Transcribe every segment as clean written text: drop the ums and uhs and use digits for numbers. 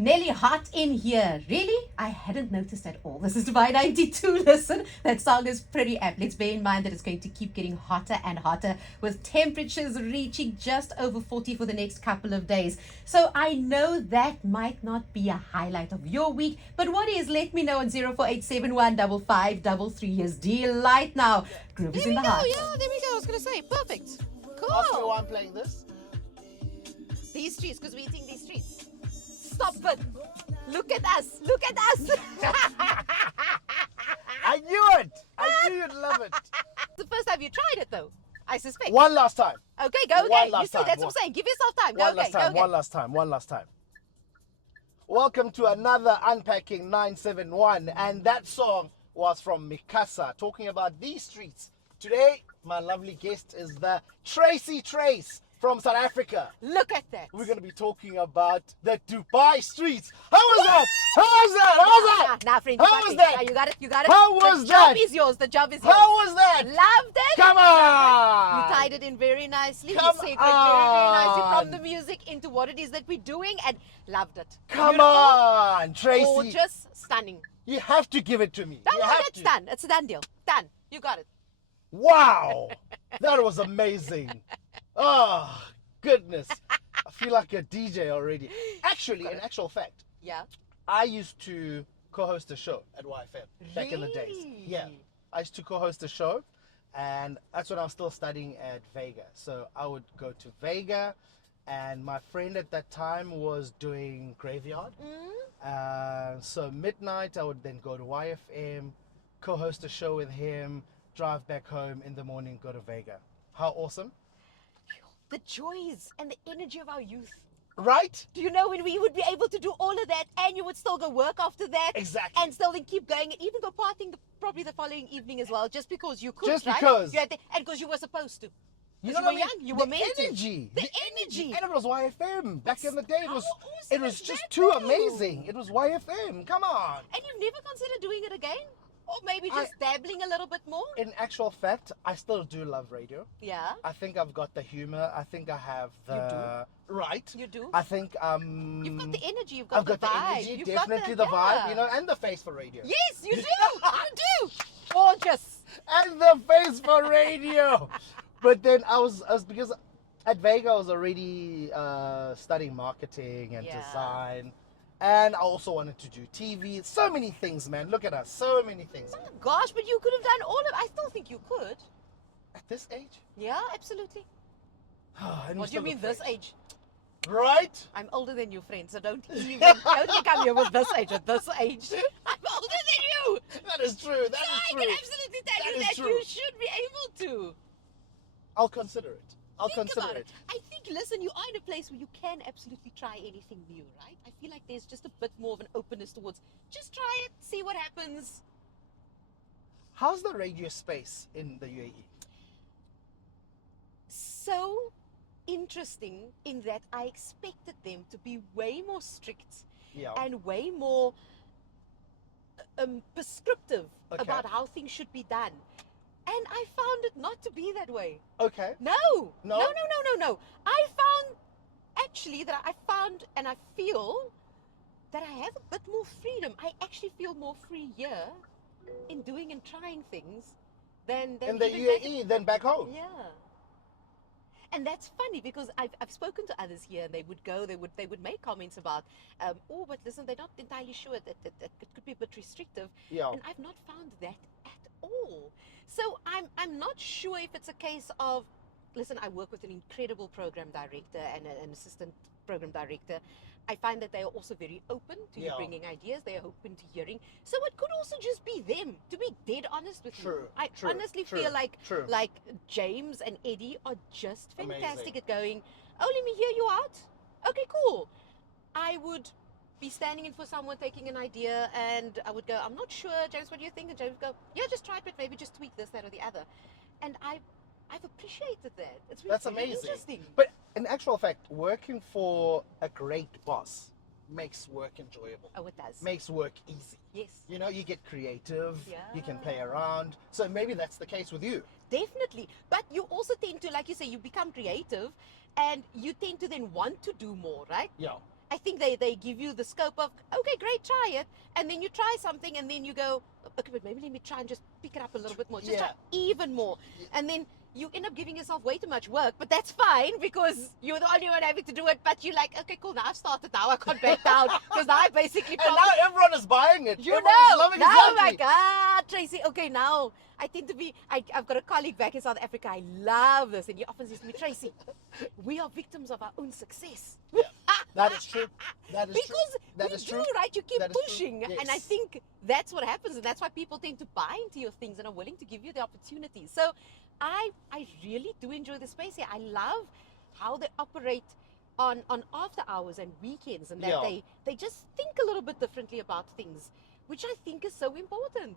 Nelly hot in here. Really? I hadn't noticed at all. This is Dubai 92. Listen, that song is pretty apt. Let's bear in mind that it's going to keep getting hotter and hotter with temperatures reaching just over 40 for the next couple of days. So I know that might not be a highlight of your week, but what is? Let me know on 048715533. Here's Delight now. Groove is in the heart. Yeah, there we go. I was going to say, perfect. Ask me Cool. why I'm playing this. These streets, because we're eating these streets. Stop it. Look at us. Look at us. I knew it. I knew you'd love it. The first time you tried it, though, I suspect. One last time. Okay, go One again. You last see, time. that's what I'm saying. Give yourself time. Go One again. last Go time. again. One last time. One last time. Welcome to another Unpacking 971, and that song was from Mikasa, talking about these streets. Today, my lovely guest is the Tracey from South Africa. Look at that. We're going to be talking about the Dubai streets. How was that? How was that? How was that? Nah, friend, How was that? You got it. You got it. How was that? The job is yours. The job is yours. How was that? Loved it. Come on! You tied it in very nicely. Come You segued very, very nicely on. from the music into what it is that we're doing, and loved it. Come Beautiful, on, Tracey. Gorgeous, stunning. You have to give it to me. No, You no, have that's to. done. It's a done deal. Done. You got it. Wow, that was amazing. Oh, goodness. I feel like a DJ already. Actually, in actual fact, Yeah. I used to co-host a show at YFM back in the days. Yeah, Really? I used to co-host a show, and that's when I was still studying at Vega. So I would go to Vega, and my friend at that time was doing Graveyard. So midnight, I would then go to YFM, co-host a show with him, drive back home in the morning, go to Vega. How awesome, The joys and the energy of our youth. right? Do you know when we would be able to do all of that, and you would still go work after that? Exactly. And still then keep going, and even go partying probably the following evening as well, just because you could, Just right? because. You had and because you were supposed to. You 'Cause know you what I were mean? young, you The were meant to. energy. The energy. And it was YFM. Back in the day, How it awesome was is just that, too though? amazing. It was YFM. Come on. And you've never considered doing it again? Or maybe just dabbling a little bit more? In actual fact, I still do love radio. Yeah, I think I've got the humor. I think I have the right. you do. I think You've got the energy, you've got I've the got the vibe. energy, You've definitely got the vibe, yeah. you know, and the face for radio. Yes, you do. You do. Gorgeous. And the face for radio. But then I was because at Vega I was already studying marketing and Yeah. design, and I also wanted to do TV. So many things, man. Look at us, so many things. Oh gosh, but you could have done all of it. I still think you could. At this age? Yeah, absolutely. And we What do you still mean look this fresh. age? Right? I'm older than you, friend, so don't you come here with this age. At this age, I'm older than you. That is true. That So is I true. can absolutely tell That you is that true. you should be able to. I'll consider it. I'll Think consider about it. I think, listen, you are in a place where you can absolutely try anything new, right? I feel like there's just a bit more of an openness towards just try it, see what happens. How's the radio space in the UAE? So interesting in that I expected them to be way more strict Yeah. and way more prescriptive Okay. about how things should be done. And I found it not to be that way. Okay. No. No? No. I found actually that I found and I feel that I have a bit more freedom. I actually feel more free here in doing and trying things than In the even back UAE, then back home. yeah. And that's funny because I've spoken to others here, and they would make comments about, oh, but listen, they're not entirely sure that it could be a bit restrictive. Yeah. And I've not found that at all. So I'm not sure if it's a case of, listen, I work with an incredible program director and an assistant program director. I find that they are also very open to you Yeah. bringing ideas. They are open to hearing. So it could also just be them, to be dead honest with True, you. I true, honestly true, feel like true. like James and Eddie are just fantastic Amazing. at going, oh, let me hear you out. Okay, cool. I would be standing in for someone taking an idea, and I would go, I'm not sure, James, what do you think? And James would go, yeah, just try it, but maybe just tweak this, that, or the other. And I've appreciated that. It's really That's very amazing. interesting. But in actual fact, working for a great boss makes work enjoyable, Oh, it does. makes work easy. Yes, You know, you get creative, you can Yeah. play around. So maybe that's the case with you. definitely. But you also tend to, like you say, you become creative, and you tend to then want to do more, right? Yeah. I think they give you the scope of, okay, great, try it. And then you try something and then you go, okay, but maybe let me try and just pick it up a little bit more. Just try even more. And then you end up giving yourself way too much work, but that's fine because you're the only one having to do it. But you're like, okay, cool, now I've started, now I can't back down because now I basically And now everyone is buying it. you Everyone know, is loving now exactly. I'm like, ah, Tracey, okay, now I tend to be, I've got a colleague back in South Africa, I love this, and he often says to me, Tracey, we are victims of our own success. Yeah, that is true. That is true. Because That we is do, true. right? You keep That is true. pushing. Yes. And I think that's what happens. And that's why people tend to buy into your things and are willing to give you the opportunity. So I really do enjoy the space here. I love how they operate on after hours and weekends, and that Yeah. they just think a little bit differently about things, which I think is so important.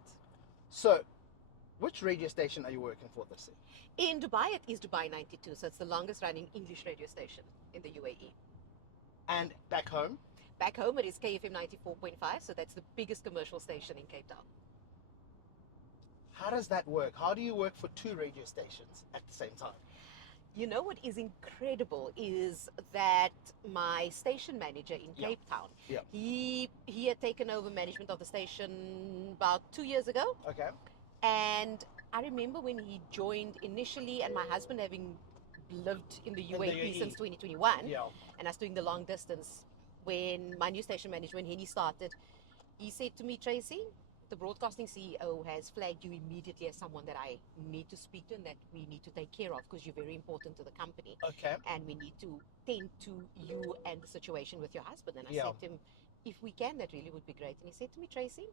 So, which radio station are you working for this year? In Dubai, it is Dubai 92. So it's the longest running English radio station in the UAE. And back home? Back home, it is KFM 94.5. So that's the biggest commercial station in Cape Town. How does that work? How do you work for two radio stations at the same time? You know what is incredible is that my station manager in Cape Town, he had taken over management of the station about 2 years ago. Okay. And I remember when he joined initially, and my husband having lived in the UAE since 2021, and us doing the long distance, when my new station manager, when he started, he said to me, Tracey, the broadcasting CEO has flagged you immediately as someone that I need to speak to and that we need to take care of because you're very important to the company. Okay. And we need to tend to you and the situation with your husband. And I Yeah. said to him, if we can, that really would be great. And he said to me, Tracey,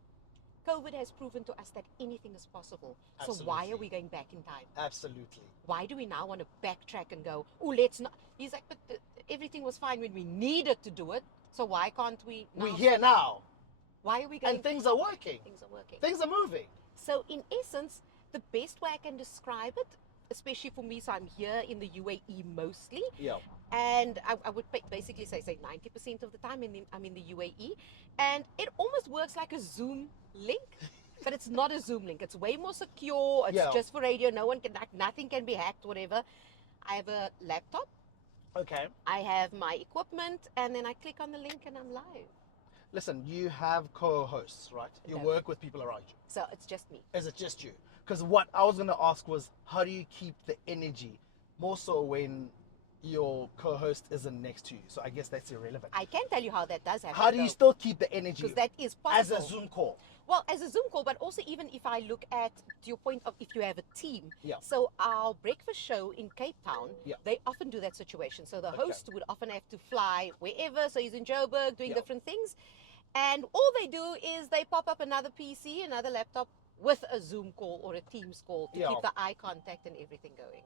COVID has proven to us that anything is possible. So why are Absolutely. we going back in time? Absolutely. Why do we now want to backtrack and go, oh, let's not? He's like, but everything was fine when we needed to do it. So why can't we now? We're here now. Why are we going? And things are working. Things are working. Things are moving. So in essence, the best way I can describe it, especially for me, so I'm here in the UAE mostly, Yeah. and I would basically say 90% of the time I'm in the UAE, and it almost works like a Zoom link, but it's not a Zoom link. It's way more secure. It's just for radio. No one can, nothing can be hacked, whatever. I have a laptop. Okay. I have my equipment, and then I click on the link and I'm live. Listen, you have co-hosts, right? You No. work with people around you. So it's just me. Is it just you? Because what I was going to ask was, how do you keep the energy? More so when your co-host isn't next to you. So I guess that's irrelevant. I can tell you how that does happen. How do you still keep the energy? Because that is as possible. a Zoom call? Well, as a Zoom call, but also even if I look at, to your point of if you have a team. Yeah. So our breakfast show in Cape Town, they often do that situation. So the host would often have to fly wherever. So he's in Joburg doing different things. And all they do is they pop up another PC, another laptop with a Zoom call or a Teams call to keep the eye contact and everything going.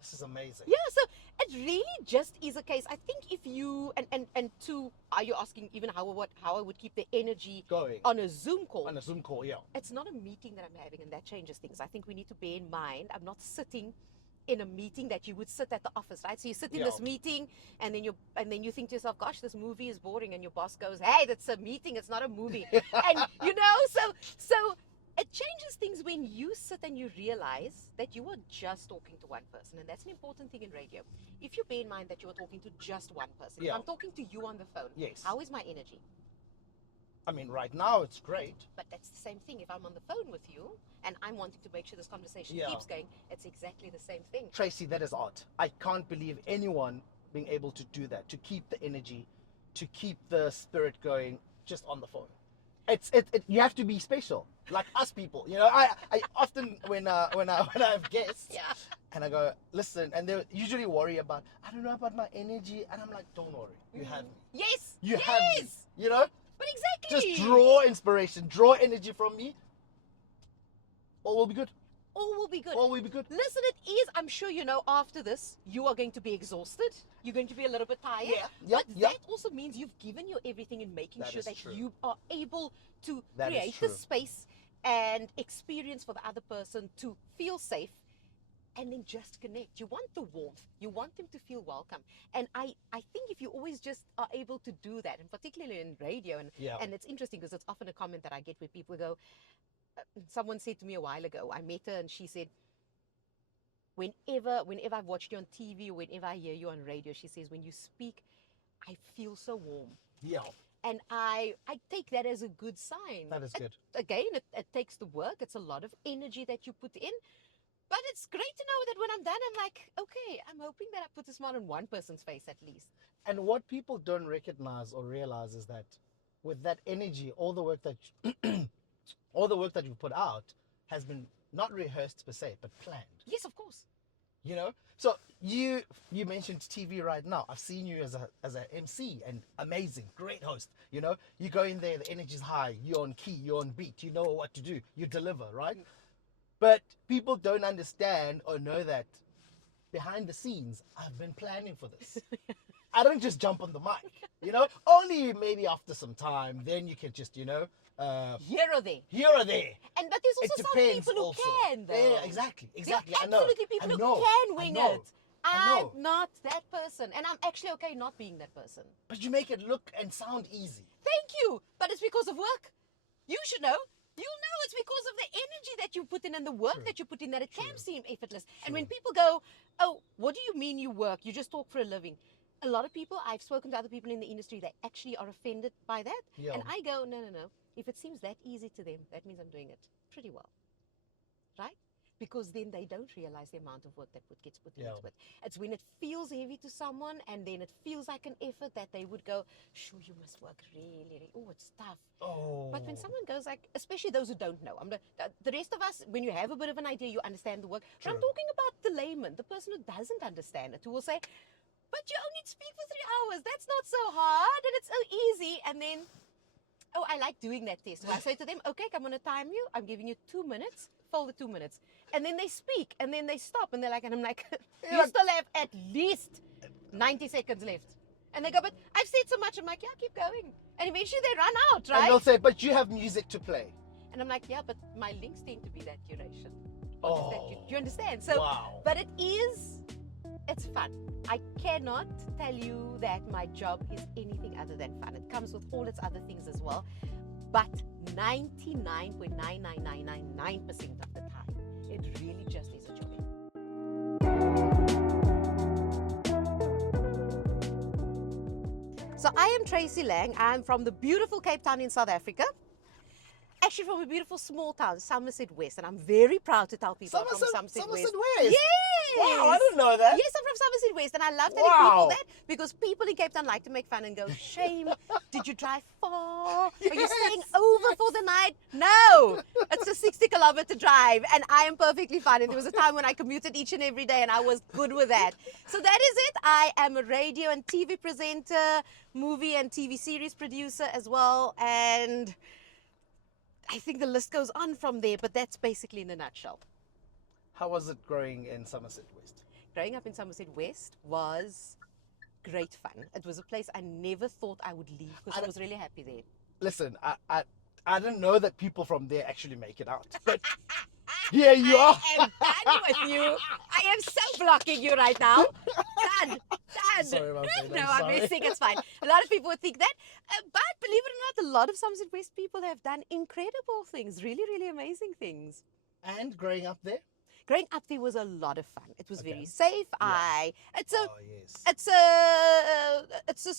This is amazing. Yeah, so it really just is a case. I think if you and two, are you asking even how I would keep the energy Going on a Zoom call? on a Zoom call, It's not a meeting that I'm having, and that changes things. I think we need to bear in mind I'm not sitting in a meeting that you would sit at the office, right? So you sit in this meeting, and then you think to yourself, "Gosh, this movie is boring," and your boss goes, "Hey, that's a meeting. It's not a movie." And so it changes things when you sit and you realize that you are just talking to one person, and that's an important thing in radio. If you bear in mind that you are talking to just one person, if I'm talking to you on the phone, how is my energy? I mean, right now it's great. But that's the same thing. If I'm on the phone with you and I'm wanting to make sure this conversation keeps going, it's exactly the same thing. Tracey, that is art. I can't believe anyone being able to do that, to keep the energy, to keep the spirit going just on the phone. You have to be special, like us people. You know, I often when I have guests, and I go, listen, and they usually worry about, I don't know about my energy, and I'm like, don't worry, you have me. Yes, You have me. You know. But exactly. Just draw inspiration, draw energy from me. All will be good. All will be good. All will be good. Listen, it is, I'm sure you know, after this, you are going to be exhausted. You're going to be a little bit tired. But that also means you've given your everything in making sure that you are able to create the space and experience for the other person to feel safe. And then just connect. You want the warmth. You want them to feel welcome. And I think if you always just are able to do that, and particularly in radio, and it's interesting because it's often a comment that I get where people go, someone said to me a while ago, I met her and she said, whenever I've watched you on TV or whenever I hear you on radio, she says, when you speak, I I feel so warm. Yeah, And I take that as a good sign. that is good. Again, it takes the work. It's a lot of energy that you put in. But it's great to know that when I'm done, I'm like, okay, I'm hoping that I put a smile on one person's face at least. And what people don't recognize or realize is that with that energy, all the work that all the work that you put out has been not rehearsed per se, but planned. Yes, of course. You know, so you mentioned TV right now. I've seen you as a MC and amazing, great host. You know, you go in there, the energy's high, you're on key, you're on beat, you know what to do, you deliver, right? But people don't understand or know that behind the scenes, I've been planning for this. I don't just jump on the mic, you know. Only maybe after some time, then you can just, you know, Here or there. here or there. And but there's It also some depends people who also. can, though. Yeah, exactly. There are I know. absolutely people I who know. can wing I know. it. I know. I'm not that person. And I'm actually okay not being that person. But you make it look and sound easy. Thank you. But it's because of work. You should know. You'll know it's because of the energy that you put in and the work True. that you put in that it can seem effortless. And when True. people go, oh, what do you mean you work? You just talk for a living. A lot of people, I've spoken to other people in the industry, they actually are offended by that. Yeah. And I go, no. If it seems that easy to them, that means I'm doing it pretty well. Right? Because then they don't realize the amount of work that gets put Yeah. into it. It's when it feels heavy to someone and then it feels like an effort that they would go, sure, you must work really. Oh, it's tough. Oh. But when someone goes like, especially those who don't know, the rest of us, when you have a bit of an idea, you understand the work. But I'm True. talking about the layman, the person who doesn't understand it, who will say, but you only speak for 3 hours. That's not so hard and it's so easy. And then, oh, I like doing that test. So I say to them, okay, I'm going to time you. I'm giving you 2 minutes. Fill the 2 minutes. And then they speak and then they stop and they're like, and I'm like, you still have at least 90 seconds left. And they go, but I've said so much. I'm like, yeah, keep going. And eventually they run out, And right? they'll say, but you have music to play. And I'm like, yeah, but my links tend to be that duration. Oh. Do you understand? So, Wow. but it's fun. I cannot tell you that my job is anything other than fun. It comes with all its other things as well. But 99.99999% of the time, it really just is a job. So I am Tracey Lange. I'm from the beautiful Cape Town in South Africa. Actually from a beautiful small town, Somerset West. And I'm very proud to tell people I'm from Somerset West. West? Yes! Wow, I didn't know that. Yes, I'm from Somerset West, and I love telling Wow. people that because people in Cape Town like to make fun and go, shame, did you drive far? Are you Yes, staying over for the night? No, it's a 60-kilometer drive, and I am perfectly fine. And there was a time when I commuted each and every day, and I was good with that. So that is it. I am a radio and TV presenter, movie and TV series producer as well, and I think the list goes on from there, but that's basically in a nutshell. How was it growing in Somerset West? Growing up in Somerset West was great fun. It was a place I never thought I would leave because I was really happy there. Listen, I didn't know that people from there actually make it out. But here you are. I am done with you. I am so blocking you right now. Done. Sorry about that. No, I'm I'm sorry. messing. It's fine. A lot of people would think that. But believe it or not, a lot of Somerset West people have done incredible things. Really, really amazing things. And growing up there? Growing up there was a lot of fun. It was Okay. very safe. Yeah. It's a Oh, yes. it's a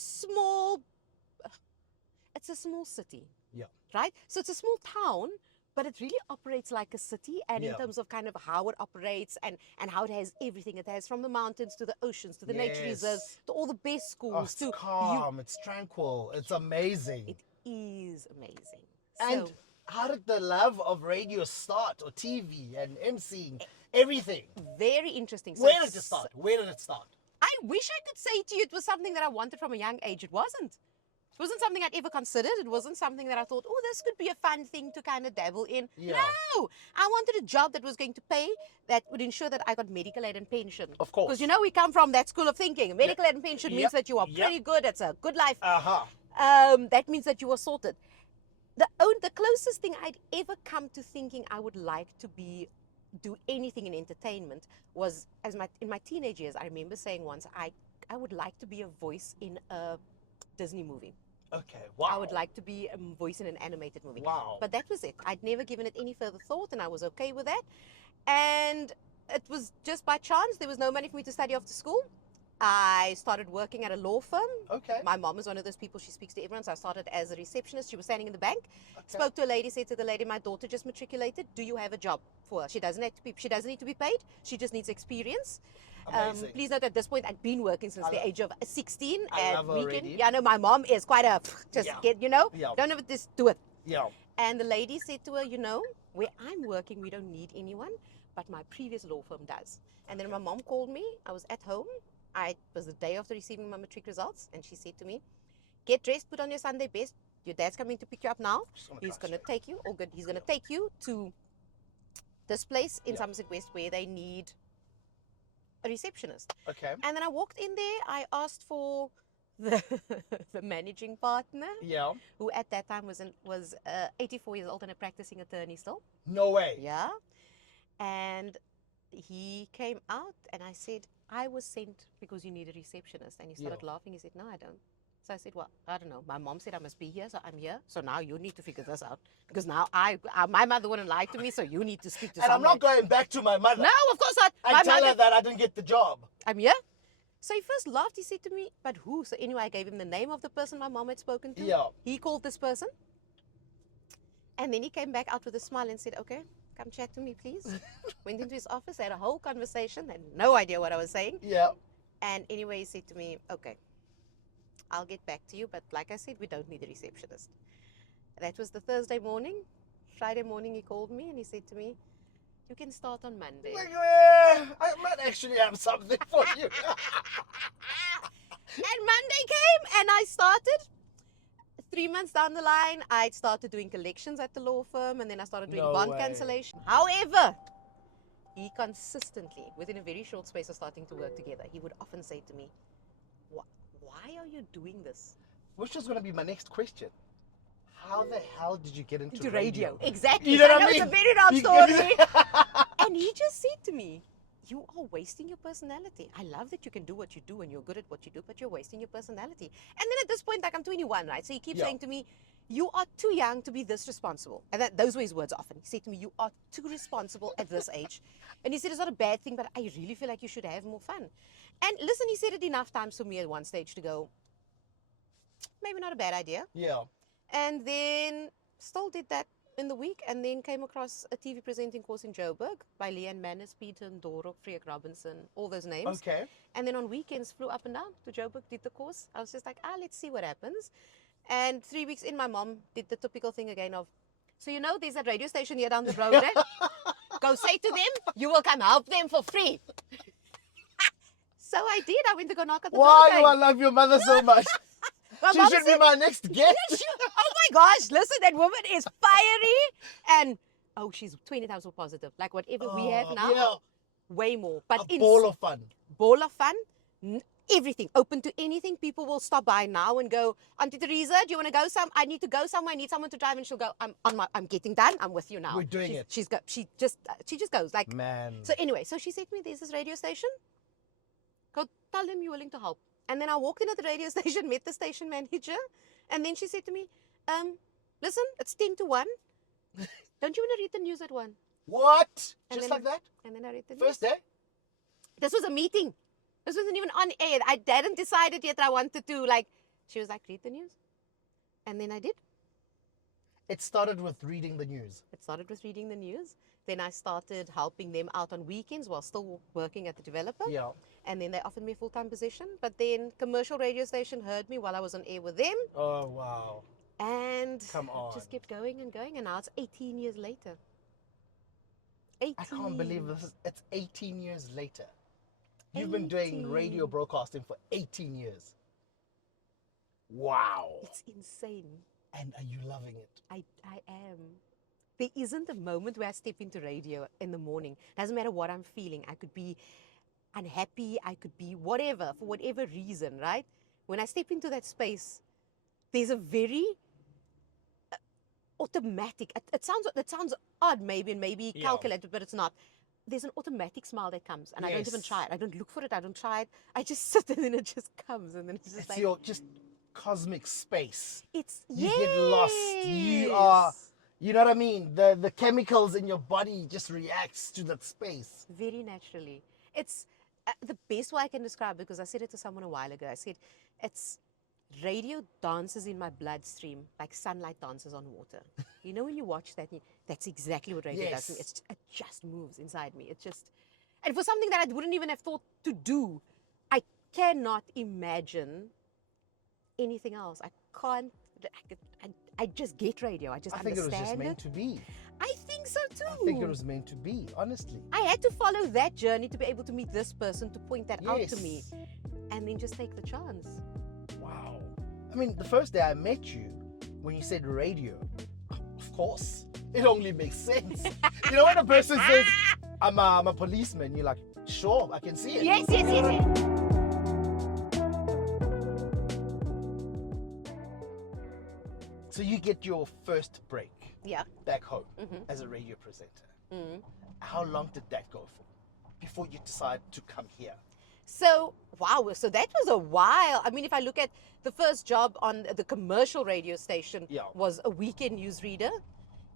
small city. Yeah. Right? So it's a small town, but it really operates like a city, and in Yeah. terms of kind of how it operates and how it has everything. It has from the mountains to the oceans to the nature reserves Yes. to all the best Oh, schools it's calm, it's tranquil, it's amazing. It is amazing. And So, how did the love of radio start, or TV and emceeing, everything? very interesting. So Where did it start? Where did it start? I wish I could say to you it was something that I wanted from a young age. It wasn't. It wasn't something I'd ever considered. It wasn't something that I thought, oh, this could be a fun thing to kind of dabble in. Yeah. No, I wanted a job that was going to pay, that would ensure that I got medical aid and pension. Of course. Because, you know, we come from that school of thinking. Medical aid and pension means Yep. that you are Yep. pretty good. It's a good life. Uh-huh. That means that you are sorted. The closest thing I'd ever come to thinking I would like to do anything in entertainment was in my teenage years. I remember saying once, I would like to be a voice in a Disney movie. Okay, wow. I would like to be a voice in an animated movie. Wow. But that was it. I'd never given it any further thought, and I was okay with that. And it was just by chance. There was no money for me to study after school. I started working at a law firm. Okay. My mom is one of those people, she speaks to everyone. So I started as a receptionist. She was standing in the bank. Okay. Spoke to a lady, said to the lady, my daughter just matriculated. Do you have a job for her? She doesn't need to be paid. She just needs experience. Amazing. Please note at this point I'd been working since the age of 16 I at love her weekend. already. Yeah, no, my mom is quite a just Yeah. get, Yeah. don't ever just do it. Yeah. And the lady said to her, where I'm working, we don't need anyone, but my previous law firm does. And then my mom called me. I was at home. It was the day after receiving my matric results, and she said to me, get dressed, put on your Sunday best. Your dad's coming to pick you up now. He's going to take you, he's going to take you to this place in Somerset West where they need a receptionist. Okay. And then I walked in there. I asked for the managing partner, who at that time was 84 years old and a practicing attorney still. No way. Yeah. And he came out and I said, I was sent because you need a receptionist. And he started laughing. He said, no, I don't. So I said, well, I don't know. My mom said I must be here, so I'm here. So now you need to figure this out. Because now my mother wouldn't lie to me, so you need to speak to someone. And I'm not going back to my mother. No, of course not. I tell her that I didn't get the job. I'm here. So he first laughed. He said to me, but who? So anyway, I gave him the name of the person my mom had spoken to. Yeah. He called this person. And then he came back out with a smile and said, okay, come chat to me, please. Went into his office, had a whole conversation, had no idea what I was saying. Yeah. And anyway, he said to me, okay, I'll get back to you. But like I said, we don't need a receptionist. That was the Thursday morning. Friday morning, he called me and he said to me, you can start on Monday. Like, yeah, I might actually have something for you. And Monday came and I started. 3 months down the line, I started doing collections at the law firm, and then I started doing bond cancellation. However, he consistently, within a very short space of starting to work together, he would often say to me, why are you doing this? Which was going to be my next question. How the hell did you get into radio? Exactly. You know what I It's mean? a very long story. And he just said to me, you are wasting your personality. I love that you can do what you do and you're good at what you do, but you're wasting your personality. And then at this point, like I'm 21, right? So he keeps saying to me, you are too young to be this responsible. And those were his words often. He said to me, you are too responsible at this age. And he said, it's not a bad thing, but I really feel like you should have more fun. And listen, he said it enough times for me at one stage to go, maybe not a bad idea. Yeah. And then still did that in the week, and then came across a TV presenting course in Joburg by Leanne Mannes, Peter Ndoro, Freek Robinson, all those names. Okay. And then on weekends flew up and down to Joburg, did the course. I was just like, let's see what happens. And 3 weeks in, my mom did the typical thing again of, so there's a radio station here down the road. Go say to them, you will come help them for free. So I did. I went to go knock at the door. Why do I love your mother so much? My She mom should said, be my next guest. oh my gosh, listen, that woman is fiery. And, she's 20 times more positive. Like whatever we have now, way more. But a ball of fun. Ball of fun. Everything. Open to anything. People will stop by now and go, Auntie Teresa, do you want to go I need to go somewhere. I need someone to drive. And she'll go, I'm getting done. I'm with you now. We're doing it. She just goes like, man. So anyway, so she said to me, there's this radio station. Go tell them you're willing to help. And then I walked in at the radio station, met the station manager, and then she said to me, listen, it's 10 to 1. Don't you want to read the news at 1? What? And Just then, like that? And then I read the news. First day? This was a meeting. This wasn't even on air. I hadn't decided yet I wanted to. She was like, read the news. And then I did. It started with reading the news. It started with reading the news. Then I started helping them out on weekends while still working at the developer. Yeah. And then they offered me a full-time position. But then commercial radio station heard me while I was on air with them. Oh, wow. And Come on. just kept going and going. And now it's 18 years later. 18. I can't believe this. It's 18 years later. You've been doing radio broadcasting for 18 years. Wow. It's insane. And are you loving it? I am. There isn't a moment where I step into radio in the morning. Doesn't matter what I'm feeling. I could be unhappy. I could be whatever, for whatever reason, right? When I step into that space, there's a very automatic, it sounds odd maybe, and maybe calculated, but it's not. There's an automatic smile that comes, and I don't even try it. I don't look for it. I don't try it. I just sit and then it just comes, and then it's just it's your just cosmic space. It's you get lost. You are, you know what I mean? The chemicals in your body just reacts to that space. Very naturally. It's the best way I can describe it, because I said it to someone a while ago, I said, it's radio dances in my bloodstream like sunlight dances on water. You know, when you watch that, that's exactly what radio does to me. It just moves inside me. It just, and for something that I wouldn't even have thought to do, I cannot imagine anything else. I can't, I just get radio. I think it was just meant to be. I think so too. I think it was meant to be, honestly. I had to follow that journey to be able to meet this person, to point that out to me, and then just take the chance. Wow. I mean, the first day I met you, when you said radio, of course, it only makes sense. You know, when a person says, I'm a policeman, you're like, sure, I can see it. Yes. So you get your first break back home as a radio presenter. How long did that go for before you decide to come here? So, wow, so that was a while. I mean, if I look at the first job on the commercial radio station was a weekend newsreader.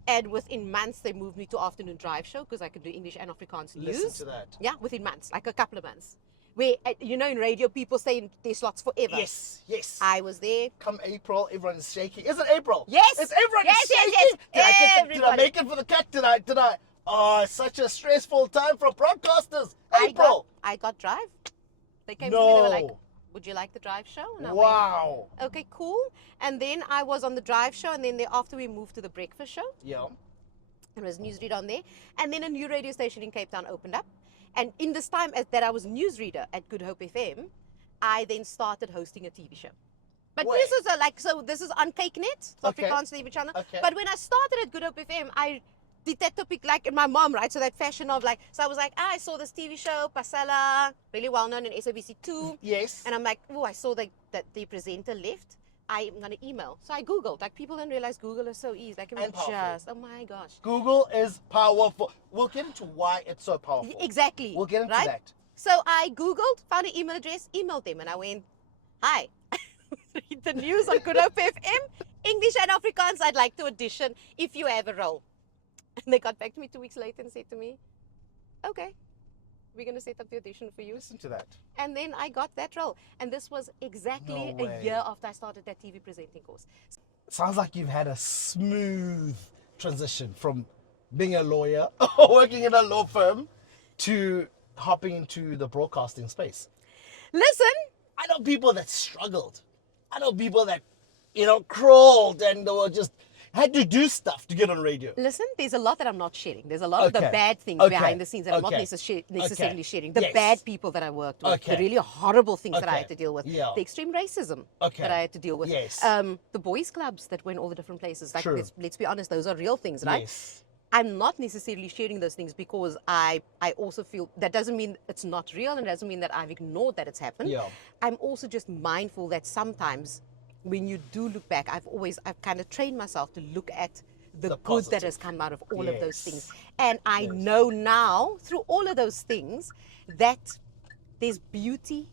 And within months, they moved me to afternoon drive show because I could do English and Afrikaans news. Listen to that. Yeah, within months, like a couple of months. Where, you know, in radio, people stay in their slots forever. Yes. I was there. Come April, everyone's shaking. Is it April? Yes. It's everyone is shaking. Yes. Did I make it for the cut? Did I? Oh, it's such a stressful time for broadcasters. April. I got drive. They came to me, they were like, would you like the drive show? And I wow. went, okay, cool. And then I was on the drive show, and then thereafter we moved to the breakfast show. Yeah. There was newsreader on there. And then a new radio station in Cape Town opened up. And in this time that I was newsreader at Good Hope FM, I then started hosting a TV show. But this was this is on Cakenet, Afrikaans TV channel. Okay. But when I started at Good Hope FM, I did that topic like in my mom, right? So that fashion of like, so I was like, I saw this TV show, Pasala, really well known in SABC2. Yes. And I'm like, oh, I saw that the presenter left. I'm going to email. So I Googled. Like, people don't realize Google is so easy. Like, it was just, oh my gosh. Google is powerful. We'll get into why it's so powerful. Exactly. We'll get into that. So I Googled, found an email address, emailed them, and I went, hi, read the news on Good Hope FM, English and Afrikaans, I'd like to audition if you have a role. And they got back to me 2 weeks later and said to me, okay, we're going to set up the audition for you. Listen to that. And then I got that role. And this was exactly a year after I started that TV presenting course. Sounds like you've had a smooth transition from being a lawyer or working in a law firm to hopping into the broadcasting space. Listen. I know people that struggled. I know people that, crawled and they were just had to do stuff to get on radio. Listen, there's a lot that I'm not sharing. There's a lot of the bad things behind the scenes that I'm not necessarily sharing. The bad people that I worked with, the really horrible things that I had to deal with, the extreme racism that I had to deal with, the boys' clubs that went all the different places. Like, let's be honest, those are real things, right? Yes. I'm not necessarily sharing those things because I also feel that doesn't mean it's not real, and doesn't mean that I've ignored that it's happened. Yeah. I'm also just mindful that sometimes when you do look back, I've kind of trained myself to look at the good that has come out of all of those things. And I know now, through all of those things, that there's beauty,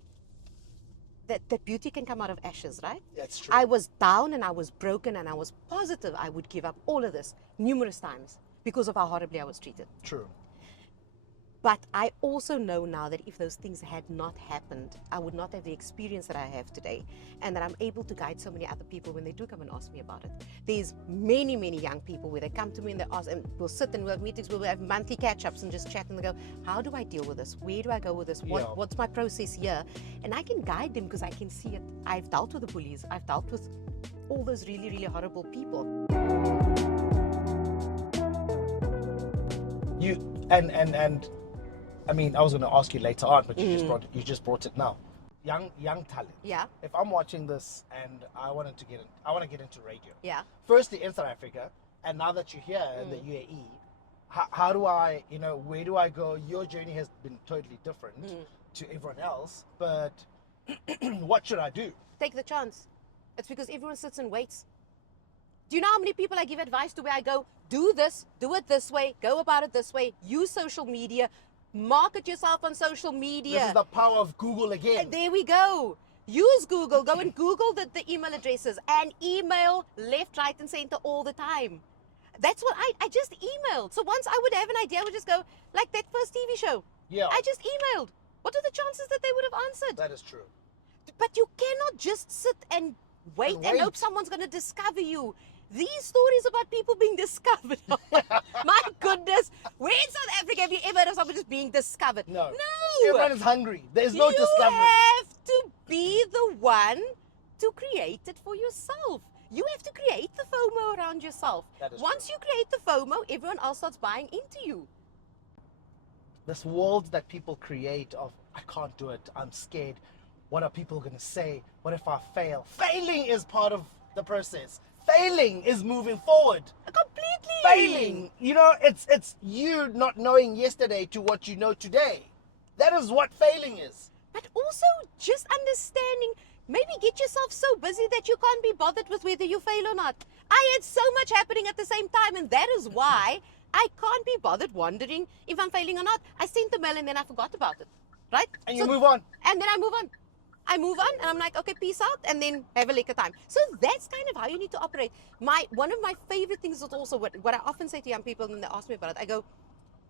that beauty can come out of ashes, right? That's true. I was down and I was broken and I was positive I would give up all of this numerous times because of how horribly I was treated. True. But I also know now that if those things had not happened, I would not have the experience that I have today, and that I'm able to guide so many other people when they do come and ask me about it. There's many, many young people where they come to me and they ask, and we'll sit and we'll have meetings, we'll have monthly catch-ups and just chat, and they go, how do I deal with this? Where do I go with this? What's my process here? And I can guide them because I can see it. I've dealt with the bullies. I've dealt with all those really, really horrible people. I mean, I was going to ask you later on, but you just brought it now. Young talent. Yeah. If I'm watching this and I want to get into radio. Yeah. Firstly in South Africa, and now that you're here in the UAE, how do I, where do I go? Your journey has been totally different to everyone else, but what should I do? Take the chance. It's because everyone sits and waits. Do you know how many people I give advice to where I go, do this, do it this way, go about it this way, use social media, market yourself on social media. This is the power of Google again. And there we go. Use Google. Go and Google the email addresses and email left, right, and center all the time. That's what I just emailed. So once I would have an idea, I would just go, like that first TV show. Yeah. I just emailed. What are the chances that they would have answered? That is true. But you cannot just sit and wait and hope someone's going to discover you. These stories about people being discovered. My goodness. Where in South Africa have you ever heard of someone just being discovered? No. No. Everyone is hungry. There's no discovery. You have to be the one to create it for yourself. You have to create the FOMO around yourself. That is Once true. you create the FOMO, everyone else starts buying into you. This world that people create of, I can't do it, I'm scared. What are people going to say? What if I fail? Failing is part of the process. Failing is moving forward. Completely. Failing, you know, it's you not knowing yesterday to what you know today. That is what failing is. But also just understanding, maybe get yourself so busy that you can't be bothered with whether you fail or not. I had so much happening at the same time, and that is why I can't be bothered wondering if I'm failing or not. I sent the mail and then I forgot about it, right? And you move on. And then I move on. I move on and I'm like, okay, peace out, and then have a lekker time. So that's kind of how you need to operate. One of my favorite things is also what I often say to young people when they ask me about it. I go,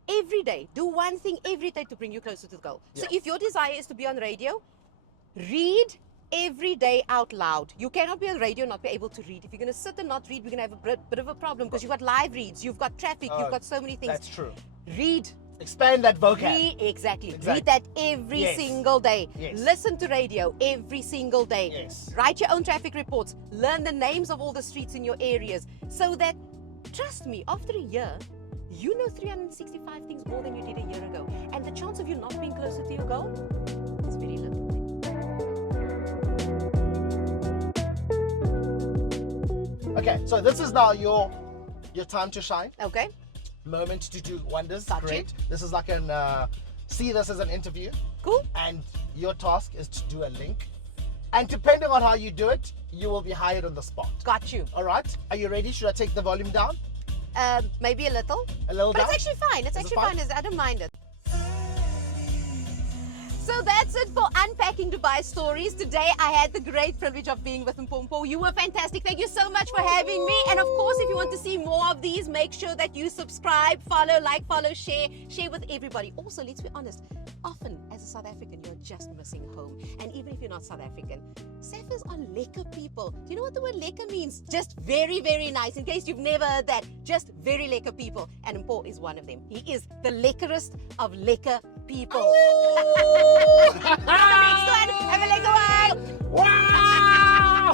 every day, do one thing every day to bring you closer to the goal. So if your desire is to be on radio, read every day out loud. You cannot be on radio and not be able to read. If you're going to sit and not read, we're going to have a bit of a problem because you've got live reads, you've got traffic, you've got so many things. That's true. Read. Expand that vocab. Exactly. Read that every single day. Yes. Listen to radio every single day. Yes. Write your own traffic reports. Learn the names of all the streets in your areas so that, trust me, after a year, you know 365 things more than you did a year ago. And the chance of you not being closer to your goal is very little. Okay, so this is now your time to shine. Okay? Moment to do wonders. Got Great. you. This is like see this as an interview. Cool. And your task is to do a link. And depending on how you do it, you will be hired on the spot. Got you. All right? Are you ready? Should I take the volume down? Maybe a little. A little But down? it's actually fine. It's Is it actually fine. I don't mind it. So that's it for Unpacking Dubai Stories. Today I had the great privilege of being with Mpompo. You were fantastic. Thank you so much for having me. And of course, if you want to see more of these, make sure that you subscribe, follow, share with everybody. Also, let's be honest, often as a South African, you're just missing home. And even if you're not South African, Saffers are lekker people. Do you know what the word lekker means? Just very, very nice. In case you've never heard that, just very lekker people. And Mpo is one of them. He is the leckerest of lekker people. Have a next one. Have a lekker one. Wow!